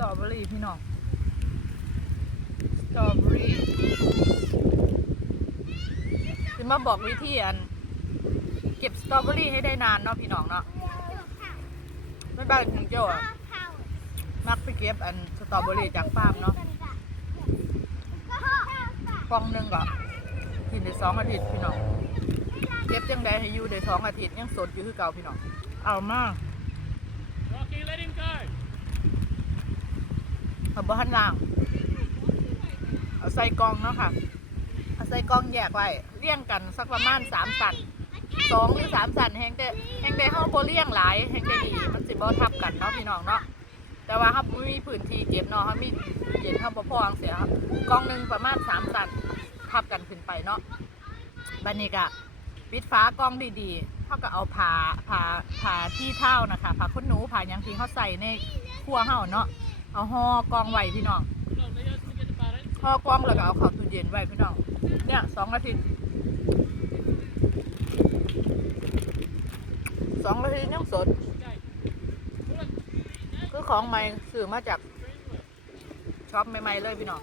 ตรอเบอรี่พี่น้องสตรอเบอรี่คือมาบอกวิธีอัน เก็บสตรอเบอรี่ให้ได้นานเนาะพี่น้องเนาะไม่บ้านถึงเจ้ามักไปเก็บอันสตรอเบอรี่จากฟาร์มเนาะฟองหนึ่งก็กินได้สองอาทิตย์พี่น้องเก็บจังใดให้อยู่ได้สองอาทิตย์ยังสดอยู่คือเก่าพี่น้องเอามาก Rocky, let him go. เอาบ่ทันล่าง เอาใส่กล่องเนาะค่ะ เอาใส่กล่องแยกไว้เรียงกันสักประมาณสามสันสองหรือสามสันแห้งแต่แห้งแต่เฮาบ่เรียงหลายแห้งแต่ดีมันสิบ่ทับกันเนาะพี่น้องเนาะแต่ว่าครับมีพื้นที่เก็บเนาะครับมีเย็นครับพอๆเสียครับกองหนึ่งประมาณสามสันทับกันขึ้นไปเนาะบันนี้ก็ปิดฟ้ากองดีๆเท่ากับเอาผ้าผ้าผ้าที่เท้านะคะผ้าขนหนูผ้ายังที่เขาใส่ในครัวเฮาเนาะ เอาห่อกล่องไว้พี่น้องห่อกล่องแล้วก็เอาเข้าตู้เย็นไว้พี่น้อง เนี่ยสองอาทิตย์สองอาทิตย์ยังสด คือของใหม่ซื้อมาจากช็อปใหม่ๆเลยพี่น้อง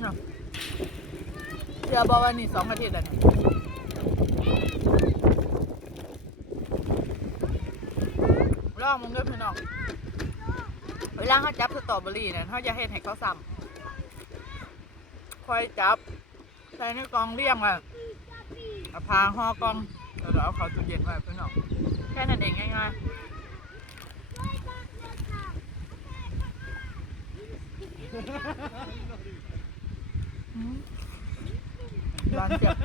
เนาะเดี๋ยวบอกว่านี่สองอาทิตย์แล้วเนี่ยลองมึงด้วยพี่น้อง เวลาเขาจับสตรอเบอรี่เนี่ยเขาจะเห็นให้เขาซ้ำคอยจับใส่ในกองเรียงอะเอาพาห่อกองแล้วเราเอาเขาตู้เย็นไว้พี่น้องแค่นั้นเองง่ายๆร้านเจ็บ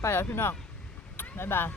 ไปแล้วพี่น้องบ๊ายบาย